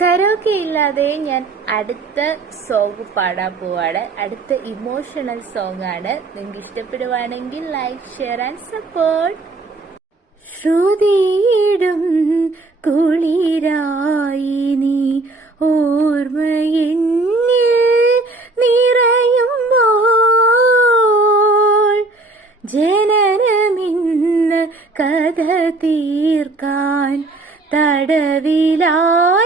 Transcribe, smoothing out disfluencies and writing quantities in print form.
Karaoke ഇല്ലാതെ ഞാൻ അടുത്ത സോങ് പാടാൻ പോവാണ്. അടുത്ത ഇമോഷണൽ സോങ് ആണ്. നിങ്ങൾക്ക് ഇഷ്ടപ്പെടുവാണെങ്കിൽ ലൈക്ക്, ഷെയർ ആൻഡ് സപ്പോർട്ട്. ശ്രുതിയിടും കുളിരായി നീ ഓർമ്മയെന്നിൽ നിറയുമ്പോൾ ജനനമിന്ന് കഥ തീർക്കാൻ തടവിലായി